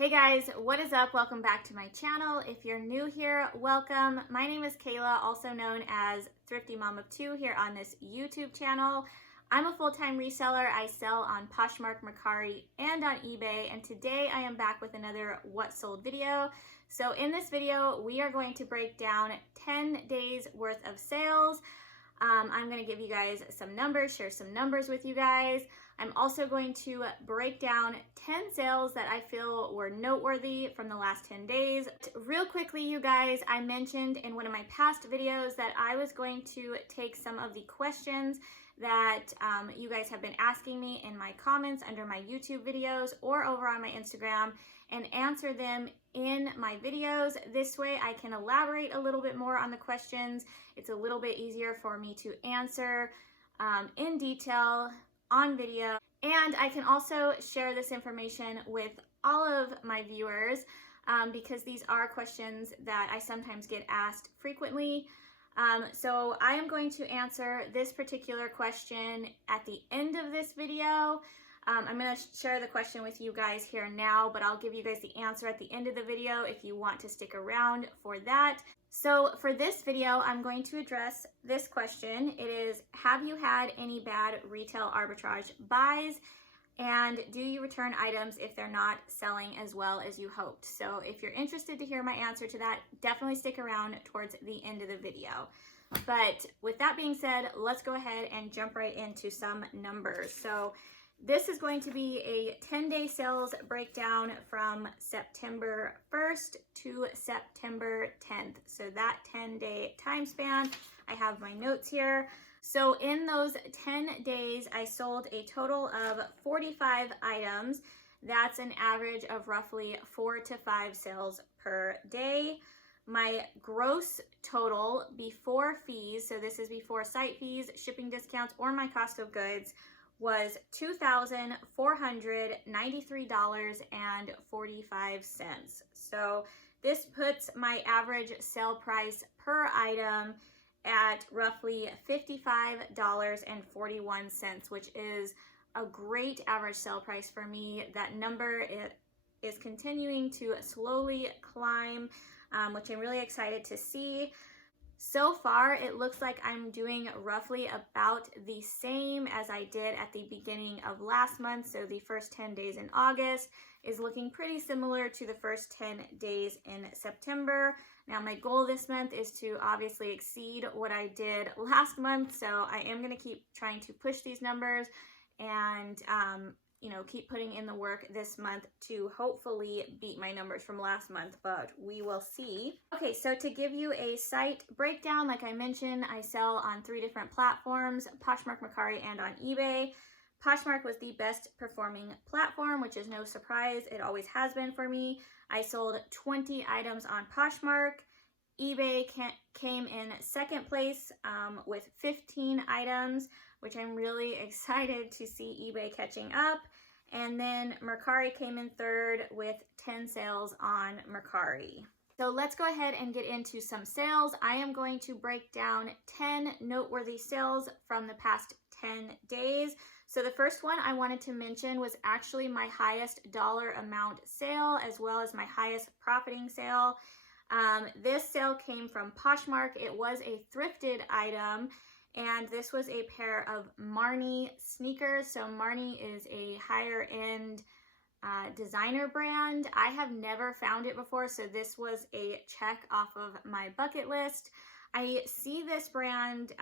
Hey guys, what is up? Welcome back to my channel. If you're new here, welcome. My name is Kayla, also known as Thrifty Mom of Two here on this YouTube channel. I'm a full-time reseller. I sell on Poshmark, Mercari, and on eBay, and today I am back with another What Sold video. So in this video, we are going to break down 10 days worth of sales. I'm going to give you guys some numbers, share some numbers with you guys. I'm also going to break down 10 sales that I feel were noteworthy from the last 10 days. Real quickly, you guys, I mentioned in one of my past videos that I was going to take some of the questions that you guys have been asking me in my comments under my YouTube videos or over on my Instagram and answer them in my videos. This way I can elaborate a little bit more on the questions. It's a little bit easier for me to answer in detail on video, and I can also share this information with all of my viewers because these are questions that I sometimes get asked frequently. So I am going to answer this particular question at the end of this video. I'm going to share the question with you guys here now, but I'll give you guys the answer at the end of the video if you want to stick around for that. So for this video, I'm going to address this question. It is, have you had any bad retail arbitrage buys? And do you return items if they're not selling as well as you hoped? So if you're interested to hear my answer to that, definitely stick around towards the end of the video. But with that being said, let's go ahead and jump right into some numbers. So this is going to be a 10-day sales breakdown from September 1st to September 10th. So that 10-day time span, I have my notes here. So in those 10 days, I sold a total of 45 items. That's an average of roughly 4 to 5 sales per day. My gross total before fees, so this is before site fees, shipping discounts, or my cost of goods, was $2,493.45. So this puts my average sale price per item at roughly $55.41, which is a great average sale price for me. That number is continuing to slowly climb, which I'm really excited to see. So far, it looks like I'm doing roughly about the same as I did at the beginning of last month. So the first 10 days in August is looking pretty similar to the first 10 days in September. Now, my goal this month is to obviously exceed what I did last month. So I am going to keep trying to push these numbers and, keep putting in the work this month to hopefully beat my numbers from last month, but we will see. Okay, so to give you a site breakdown, like I mentioned, I sell on 3 different platforms, Poshmark, Mercari, and on eBay. Poshmark was the best performing platform, which is no surprise. It always has been for me. I sold 20 items on Poshmark. eBay came in second place with 15 items, which I'm really excited to see eBay catching up. And then Mercari came in third with 10 sales on Mercari. So let's go ahead and get into some sales. I am going to break down 10 noteworthy sales from the past 10 days. So the first one I wanted to mention was actually my highest dollar amount sale as well as my highest profiting sale. This sale came from Poshmark. It was a thrifted item, and this was a pair of Marni sneakers. So Marni is a higher end designer brand. I have never found it before, so this was a check off of my bucket list. I see this brand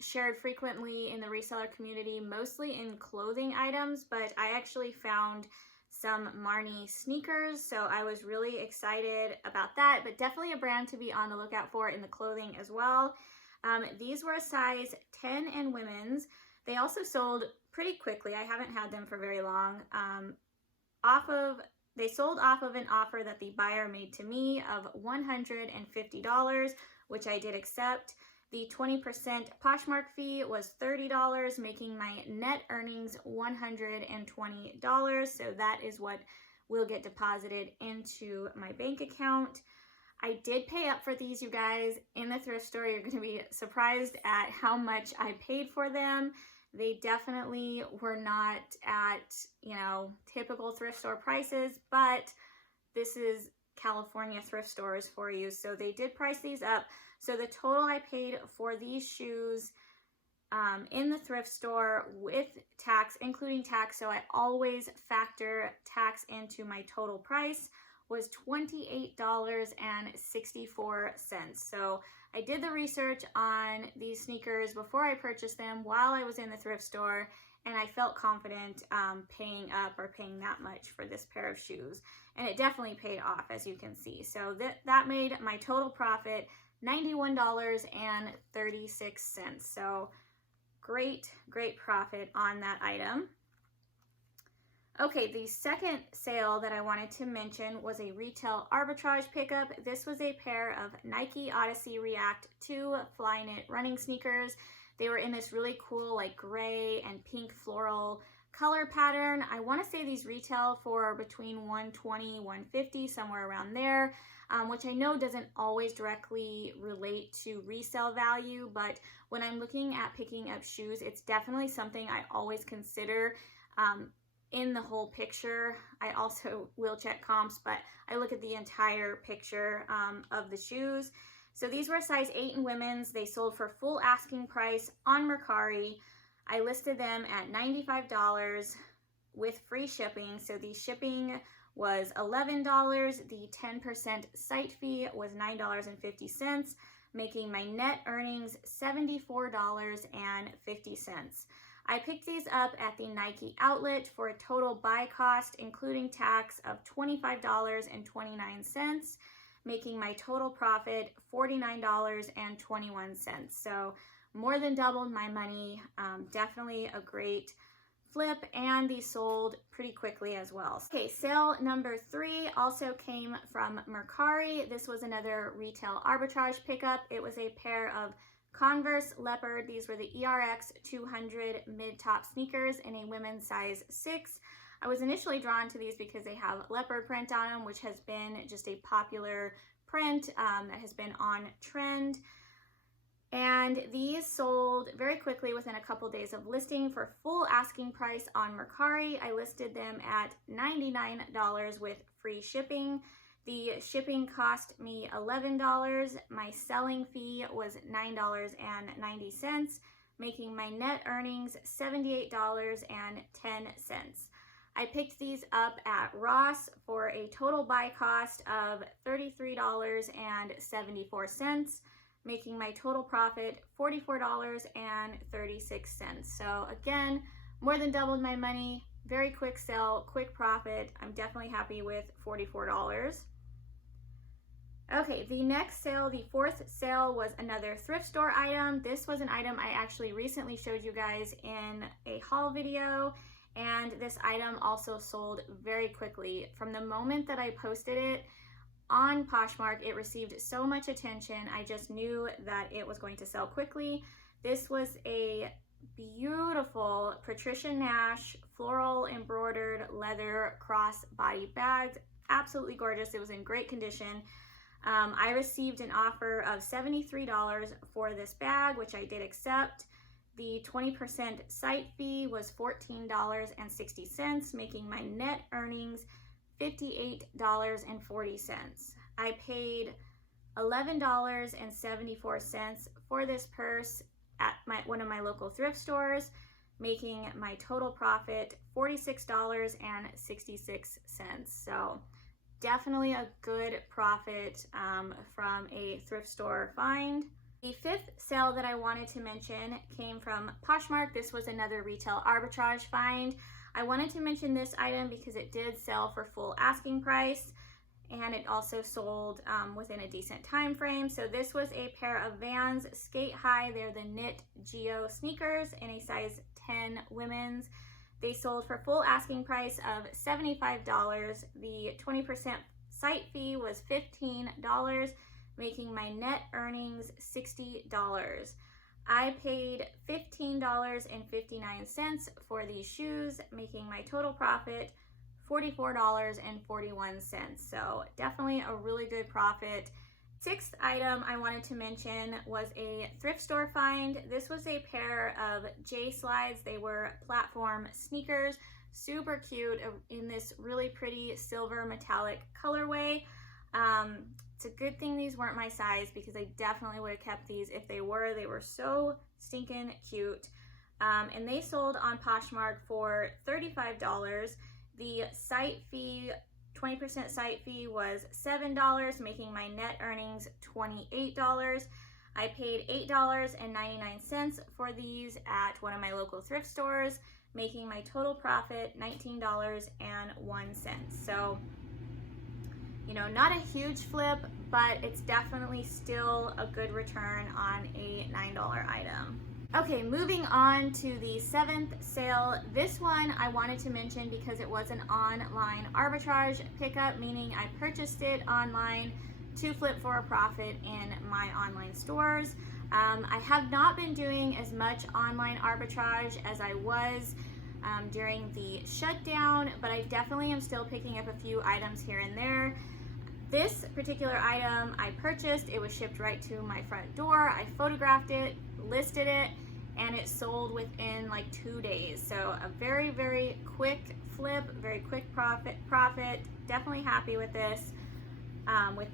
shared frequently in the reseller community, mostly in clothing items, but I actually found some Marni sneakers, so I was really excited about that, but definitely a brand to be on the lookout for in the clothing as well. These were a size 10 in women's. They also sold pretty quickly. I haven't had them for very long. They sold off of an offer that the buyer made to me of $150, which I did accept. The 20% Poshmark fee was $30, making my net earnings $120. So that is what will get deposited into my bank account. I did pay up for these, you guys. In the thrift store, you're going to be surprised at how much I paid for them. They definitely were not at, you know, typical thrift store prices, but this is California thrift stores for you. So they did price these up. So the total I paid for these shoes in the thrift store with tax, including tax, so I always factor tax into my total price, was $28.64. So I did the research on these sneakers before I purchased them while I was in the thrift store, and I felt confident paying up or paying that much for this pair of shoes. And it definitely paid off, as you can see. So that made my total profit $91.36. So great profit on that item. Okay, the second sale that I wanted to mention was a retail arbitrage pickup. This was a pair of Nike Odyssey React 2 Flyknit running sneakers. They were in this really cool like gray and pink floral color pattern. I want to say these retail for between $120, $150, somewhere around there, which I know doesn't always directly relate to resale value, but when I'm looking at picking up shoes, it's definitely something I always consider in the whole picture. I also will check comps, but I look at the entire picture of the shoes. So these were a size 8 in women's. They sold for full asking price on Mercari. I listed them at $95 with free shipping. So the shipping was $11. The 10% site fee was $9.50, making my net earnings $74.50. I picked these up at the Nike outlet for a total buy cost, including tax, of $25.29, making my total profit $49.21. So more than doubled my money. Definitely a great flip, and these sold pretty quickly as well. Okay, sale number 3 also came from Mercari. This was another retail arbitrage pickup. It was a pair of Converse Leopard. These were the ERX 200 mid-top sneakers in a women's size 6. I was initially drawn to these because they have leopard print on them, which has been just a popular print that has been on trend. And these sold very quickly within a couple days of listing for full asking price on Mercari. I listed them at $99 with free shipping. The shipping cost me $11. My selling fee was $9.90, making my net earnings $78.10. I picked these up at Ross for a total buy cost of $33.74, making my total profit $44.36. So again, more than doubled my money. Very quick sale, quick profit. I'm definitely happy with $44. Okay, the next sale, the 4th sale, was another thrift store item. This was an item I actually recently showed you guys in a haul video, and this item also sold very quickly. From the moment that I posted it on Poshmark, it received so much attention. I just knew that it was going to sell quickly. This was a beautiful Patricia Nash floral embroidered leather crossbody bag. Absolutely gorgeous. It was in great condition. I received an offer of $73 for this bag, which I did accept. The 20% site fee was $14.60, making my net earnings $58.40. I paid $11.74 for this purse at one of my local thrift stores, making my total profit $46.66. So definitely a good profit from a thrift store find. The 5th sale that I wanted to mention came from Poshmark. This was another retail arbitrage find. I wanted to mention this item because it did sell for full asking price, and it also sold within a decent time frame. So this was a pair of Vans Skate High. They're the knit Geo sneakers in a size 10 women's. They sold for full asking price of $75. The 20% site fee was $15, making my net earnings $60. I paid $15.59 for these shoes, making my total profit $44.41. So definitely a really good profit. Sixth item I wanted to mention was a thrift store find. This was a pair of J slides. They were platform sneakers, super cute in this really pretty silver metallic colorway. It's a good thing these weren't my size because I definitely would have kept these if they were. They were so stinking cute. And they sold on Poshmark for $35. The site fee, 20% site fee, was $7, making my net earnings $28. I paid $8.99 for these at one of my local thrift stores, making my total profit $19.01. So, you know, not a huge flip, but it's definitely still a good return on a $9 item. Okay, moving on to the seventh sale. This one I wanted to mention because it was an online arbitrage pickup, meaning I purchased it online to flip for a profit in my online stores. I have not been doing as much online arbitrage as I was during the shutdown, but I definitely am still picking up a few items here and there. This particular item I purchased, it was shipped right to my front door. I photographed it, listed it, and it sold within like 2 days. So a very, very quick flip, very quick profit. Definitely happy with this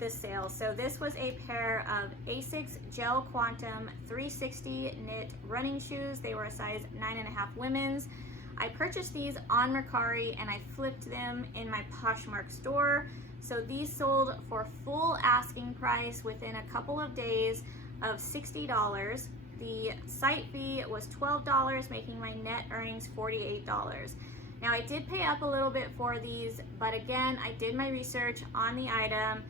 sale. So this was a pair of Asics Gel Quantum 360 knit running shoes. They were a size 9.5 women's. I purchased these on Mercari and I flipped them in my Poshmark store. So these sold for full asking price within a couple of days of $60. The site fee was $12, making my net earnings $48. Now I did pay up a little bit for these, but again, I did my research on the item.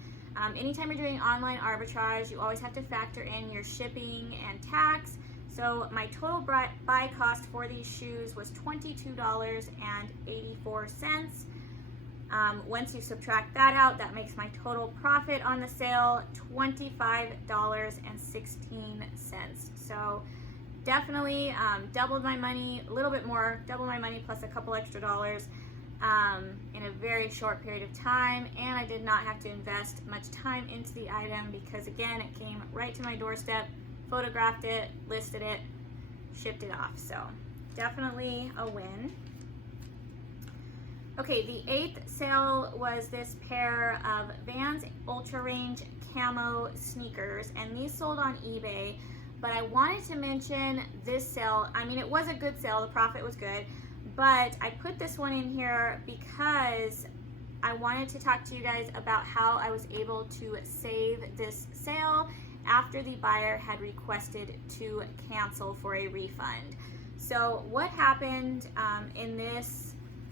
Anytime you're doing online arbitrage, you always have to factor in your shipping and tax. So my total buy cost for these shoes was $22.84. Once you subtract that out, that makes my total profit on the sale $25.16. So definitely doubled my money, a little bit more, double my money plus a couple extra dollars in a very short period of time. And I did not have to invest much time into the item because again, it came right to my doorstep, photographed it, listed it, shipped it off. So definitely a win. Okay, the eighth sale was this pair of Vans Ultra Range Camo sneakers, and these sold on eBay, but I wanted to mention this sale. I mean, it was a good sale, the profit was good, but I put this one in here because I wanted to talk to you guys about how I was able to save this sale after the buyer had requested to cancel for a refund. So what happened in this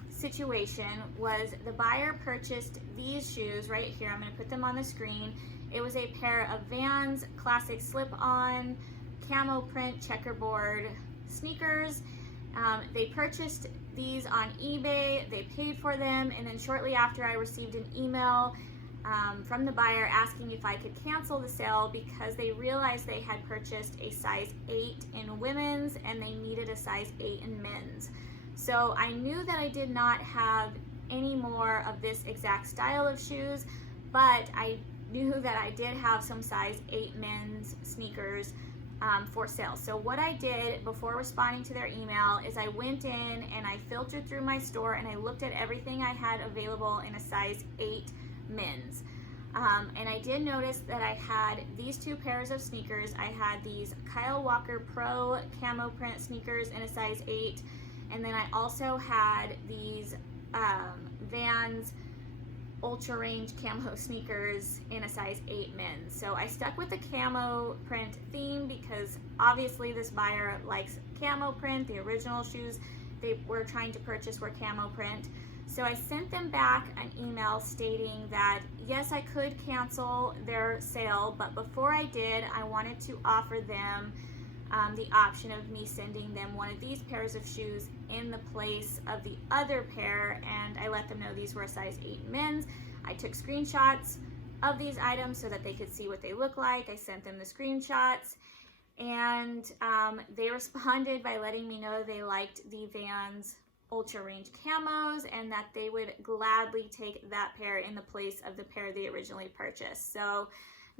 situation was the buyer purchased these shoes right here. I'm going to put them on the screen. It was a pair of Vans classic slip-on camo print checkerboard sneakers. They purchased these on eBay. They paid for them, and then shortly after I received an email from the buyer asking if I could cancel the sale because they realized they had purchased a size 8 in women's and they needed a size 8 in men's. So I knew that I did not have any more of this exact style of shoes, but I knew that I did have some size 8 men's sneakers for sale. So what I did before responding to their email is I went in and I filtered through my store and I looked at everything I had available in a size 8 men's. And I did notice that I had these two pairs of sneakers. I had these Kyle Walker Pro camo print sneakers in a size 8. And then I also had these Vans Ultra Range camo sneakers in a size 8 men's. So I stuck with the camo print theme because obviously this buyer likes camo print. The original shoes they were trying to purchase were camo print. So I sent them back an email stating that yes, I could cancel their sale, but before I did, I wanted to offer them the option of me sending them one of these pairs of shoes in the place of the other pair, and I let them know these were a size 8 men's. I took screenshots of these items so that they could see what they look like. I sent them the screenshots, and they responded by letting me know they liked the Vans Ultra Range camos and that they would gladly take that pair in the place of the pair they originally purchased. So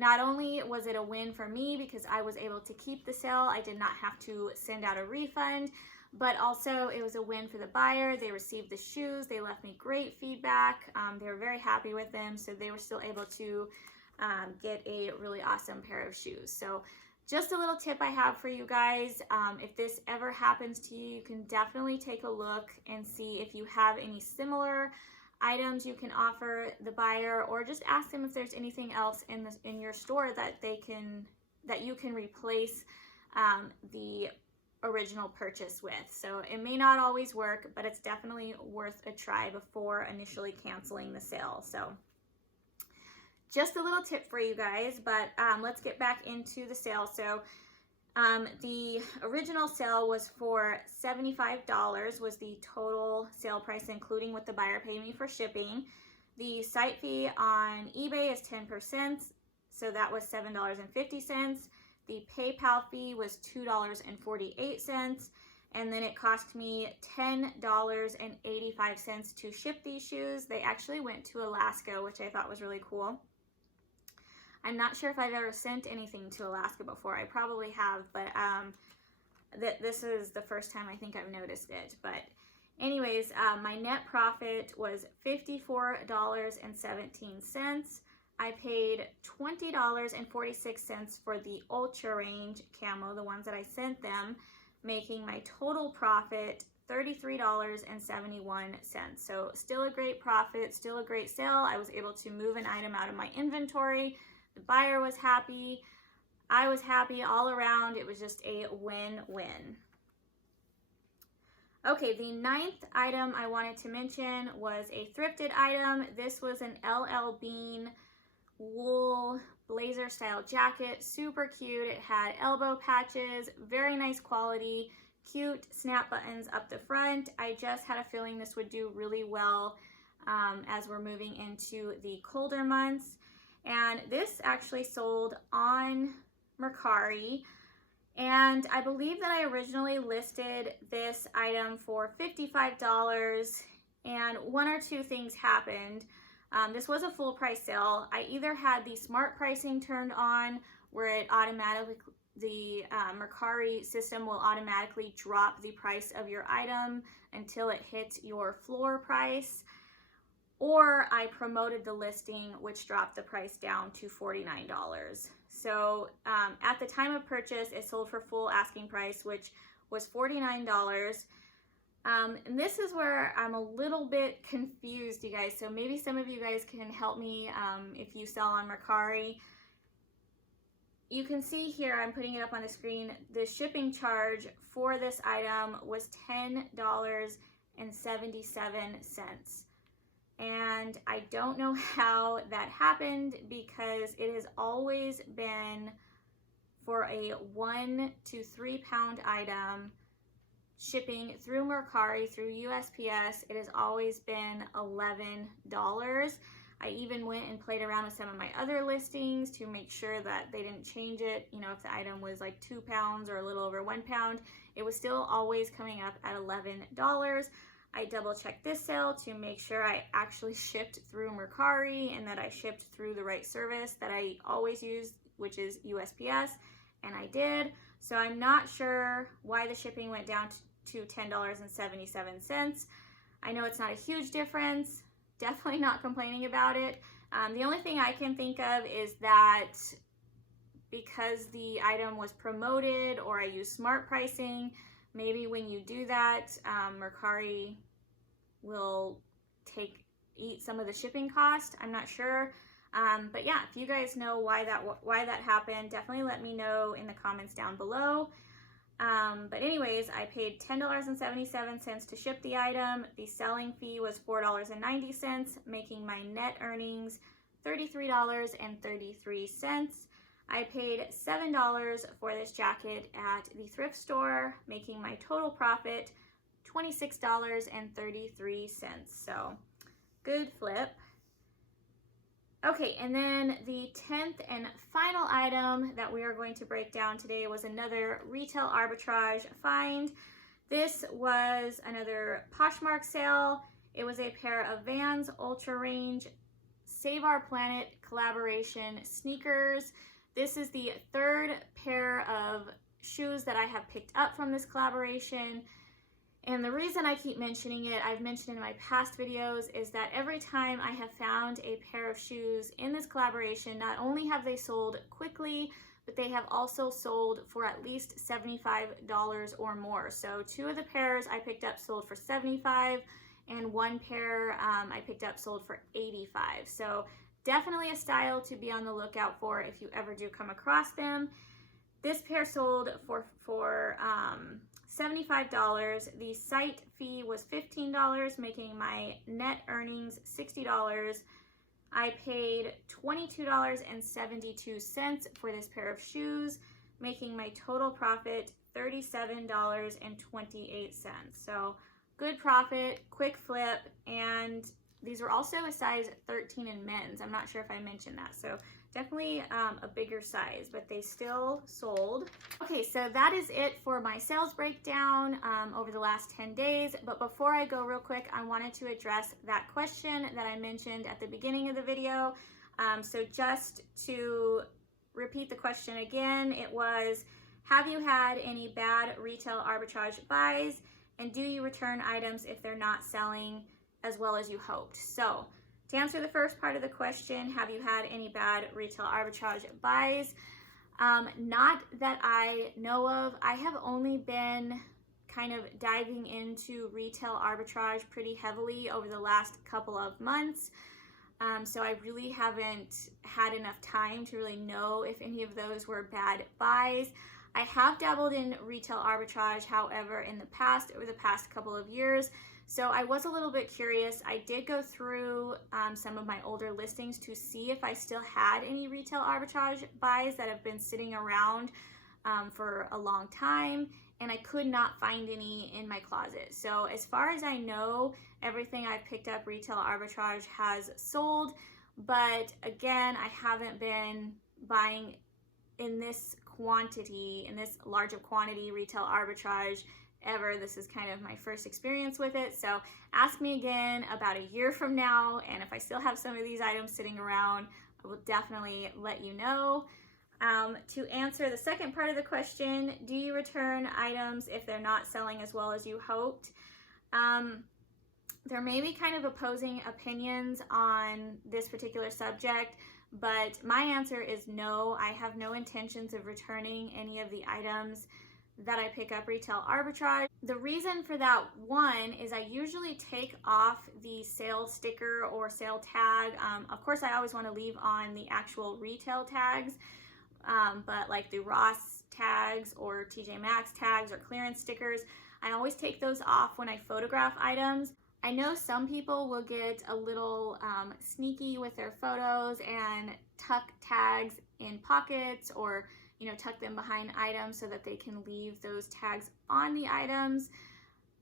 not only was it a win for me because I was able to keep the sale, I did not have to send out a refund, but also it was a win for the buyer. They received the shoes, they left me great feedback, they were very happy with them, so they were still able to get a really awesome pair of shoes. So just a little tip I have for you guys, if this ever happens to you, you can definitely take a look and see if you have any similar items you can offer the buyer, or just ask them if there's anything else in your store that you can replace the original purchase with. So it may not always work, but it's definitely worth a try before initially canceling the sale. So just a little tip for you guys, but let's get back into the sale. So the original sale was for $75 was the total sale price, including what the buyer paid me for shipping. The site fee on eBay is 10%, so that was $7.50. The PayPal fee was $2.48, and then it cost me $10.85 to ship these shoes. They actually went to Alaska, which I thought was really cool. I'm not sure if I've ever sent anything to Alaska before. I probably have, but this is the first time I think I've noticed it. But anyways, my net profit was $54.17. I paid $20.46 for the Ultra Range camo, the ones that I sent them, making my total profit $33.71. So still a great profit, still a great sale. I was able to move an item out of my inventory. The buyer was happy. I was happy all around. It was just a win-win. Okay, the 9th item I wanted to mention was a thrifted item. This was an LL Bean wool blazer style jacket. Super cute. It had elbow patches, very nice quality, cute snap buttons up the front. I just had a feeling this would do really well as we're moving into the colder months. And this actually sold on Mercari, and I believe that I originally listed this item for $55, and one or two things happened. This was a full price sale. I either had the smart pricing turned on, where it automatically, the Mercari system will automatically drop the price of your item until it hits your floor price, or I promoted the listing, which dropped the price down to $49. So at the time of purchase, it sold for full asking price, which was $49. And this is where I'm a little bit confused, you guys. So maybe some of you guys can help me if you sell on Mercari. You can see here, I'm putting it up on the screen, the shipping charge for this item was $10.77. And I don't know how that happened, because it has always been for a 1 to 3 pound item shipping through Mercari, through USPS, it has always been $11. I even went and played around with some of my other listings to make sure that they didn't change it. You know, if the item was like 2 pounds or a little over 1 pound, it was still always coming up at $11. I double checked this sale to make sure I actually shipped through Mercari and that I shipped through the right service that I always use, which is USPS, and I did. So I'm not sure why the shipping went down to $10.77. I know it's not a huge difference, definitely not complaining about it. The only thing I can think of is that because the item was promoted, or I used smart pricing, maybe when you do that, Mercari will eat some of the shipping cost. I'm not sure, but yeah, if you guys know why that happened, definitely let me know in the comments down below. But anyways, I paid $10.77 to ship the item. The selling fee was $4.90, making my net earnings $33.33. I paid $7 for this jacket at the thrift store, making my total profit $26.33. So good flip. Okay, and then the 10th and final item that we are going to break down today was another retail arbitrage find. This was another Poshmark sale. It was a pair of Vans Ultra Range Save Our Planet collaboration sneakers. This is the third pair of shoes that I have picked up from this collaboration. And the reason I keep mentioning it, I've mentioned in my past videos, is that every time I have found a pair of shoes in this collaboration, not only have they sold quickly, but they have also sold for at least $75 or more. So 2 of the pairs I picked up sold for $75, and 1 pair I picked up sold for $85. So definitely a style to be on the lookout for if you ever do come across them. This pair sold for $75. The site fee was $15, making my net earnings $60. I paid $22.72 for this pair of shoes, making my total profit $37.28. So good profit, quick flip, and these were also a size 13 in men's. I'm not sure if I mentioned that. So definitely a bigger size, but they still sold. Okay, so that is it for my sales breakdown over the last 10 days. But before I go real quick, I wanted to address that question that I mentioned at the beginning of the video. So just to repeat the question again, it was, have you had any bad retail arbitrage buys? And do you return items if they're not selling as well as you hoped? So to answer the first part of the question, have you had any bad retail arbitrage buys? Not that I know of. I have only been kind of diving into retail arbitrage pretty heavily over the last couple of months. So I really haven't had enough time to really know if any of those were bad buys. I have dabbled in retail arbitrage, however, in the past, over the past couple of years. So I was a little bit curious. I did go through some of my older listings to see if I still had any retail arbitrage buys that have been sitting around for a long time, and I could not find any in my closet. So as far as I know, everything I've picked up retail arbitrage has sold, but again, I haven't been buying in this quantity, in this large of quantity retail arbitrage ever. This is kind of my first experience with it. So ask me again about a year from now, and if I still have some of these items sitting around, I will definitely let you know. To answer the second part of the question, do you return items if they're not selling as well as you hoped? There may be kind of opposing opinions on this particular subject, but my answer is no. I have no intentions of returning any of the items that I pick up retail arbitrage. The reason for that, one, is I usually take off the sale sticker or sale tag. Of course, I always want to leave on the actual retail tags, but like the Ross tags or TJ Maxx tags or clearance stickers, I always take those off when I photograph items. I know some people will get a little sneaky with their photos and tuck tags in pockets, or tuck them behind items so that they can leave those tags on the items.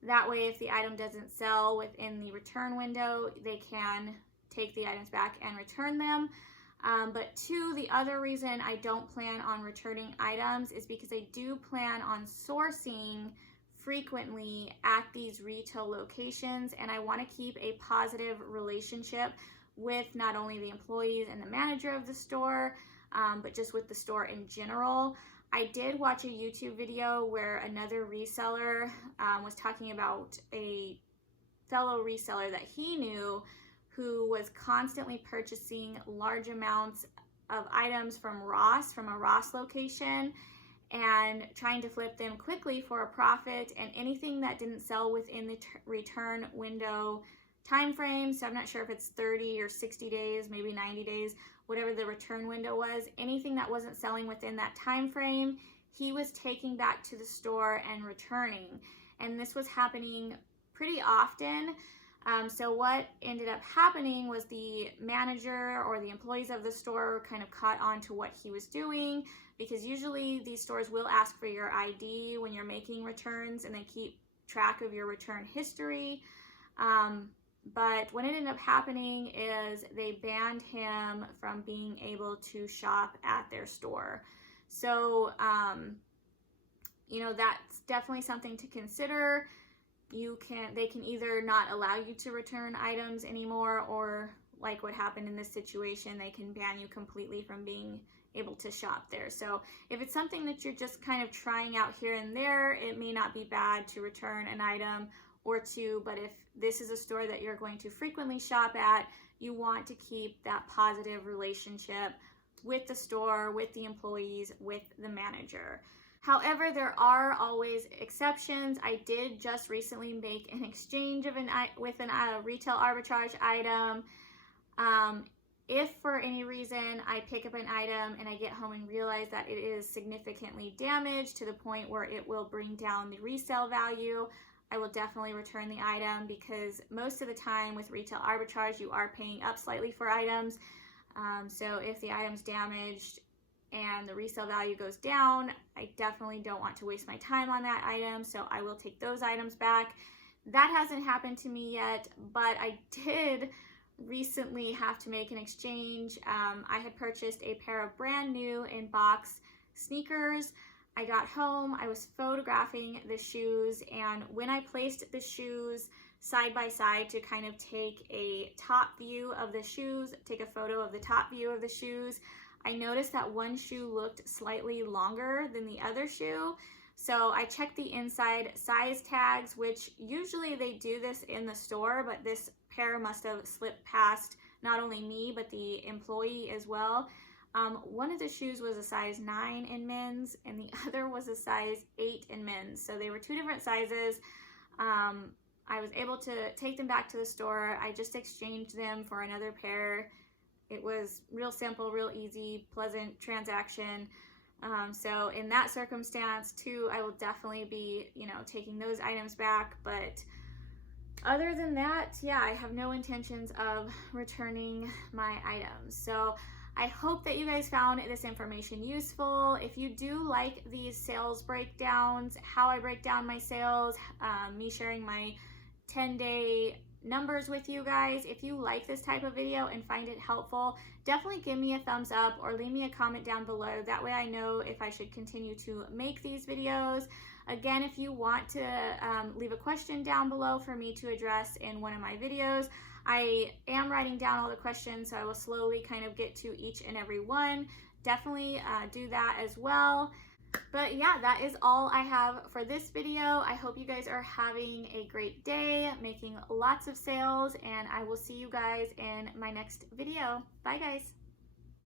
That way, if the item doesn't sell within the return window, they can take the items back and return them. But two, the other reason I don't plan on returning items is because I do plan on sourcing frequently at these retail locations, and I want to keep a positive relationship with not only the employees and the manager of the store, but just with the store in general. I did watch a YouTube video where another reseller was talking about a fellow reseller that he knew who was constantly purchasing large amounts of items from Ross, from a Ross location, and trying to flip them quickly for a profit, and anything that didn't sell within the return window time frame, so I'm not sure if it's 30 or 60 days, maybe 90 days, whatever the return window was, anything that wasn't selling within that time frame, he was taking back to the store and returning. And this was happening pretty often. So what ended up happening was the manager or the employees of the store kind of caught on to what he was doing, because usually these stores will ask for your ID when you're making returns, and they keep track of your return history. But what ended up happening is they banned him from being able to shop at their store. So, that's definitely something to consider. They can either not allow you to return items anymore, or like what happened in this situation, they can ban you completely from being able to shop there. So if it's something that you're just kind of trying out here and there, it may not be bad to return an item or two, but if this is a store that you're going to frequently shop at, you want to keep that positive relationship with the store, with the employees, with the manager. However, there are always exceptions. I did just recently make an exchange of with a retail arbitrage item. If for any reason I pick up an item and I get home and realize that it is significantly damaged to the point where it will bring down the resale value, I will definitely return the item, because most of the time with retail arbitrage, you are paying up slightly for items. So if the item's damaged and the resale value goes down, I definitely don't want to waste my time on that item, so I will take those items back. That hasn't happened to me yet, but I did recently have to make an exchange. I had purchased a pair of brand new in-box sneakers. I got home, I was photographing the shoes, and when I placed the shoes side by side to kind of take a top view of the shoes, take a photo of the top view of the shoes, I noticed that one shoe looked slightly longer than the other shoe. So I checked the inside size tags, which usually they do this in the store, but this pair must have slipped past not only me, but the employee as well. One of the shoes was a size 9 in men's, and the other was a size 8 in men's. So they were two different sizes. I was able to take them back to the store. I just exchanged them for another pair. It was real simple, real easy, pleasant transaction. So in that circumstance too, I will definitely be, taking those items back. But other than that, yeah, I have no intentions of returning my items. So I hope that you guys found this information useful. If you do like these sales breakdowns, how I break down my sales, me sharing my 10-day numbers with you guys, if you like this type of video and find it helpful, definitely give me a thumbs up or leave me a comment down below. That way I know if I should continue to make these videos. Again, if you want to leave a question down below for me to address in one of my videos, I am writing down all the questions, so I will slowly kind of get to each and every one. Definitely do that as well. But yeah, that is all I have for this video. I hope you guys are having a great day, making lots of sales, and I will see you guys in my next video. Bye guys.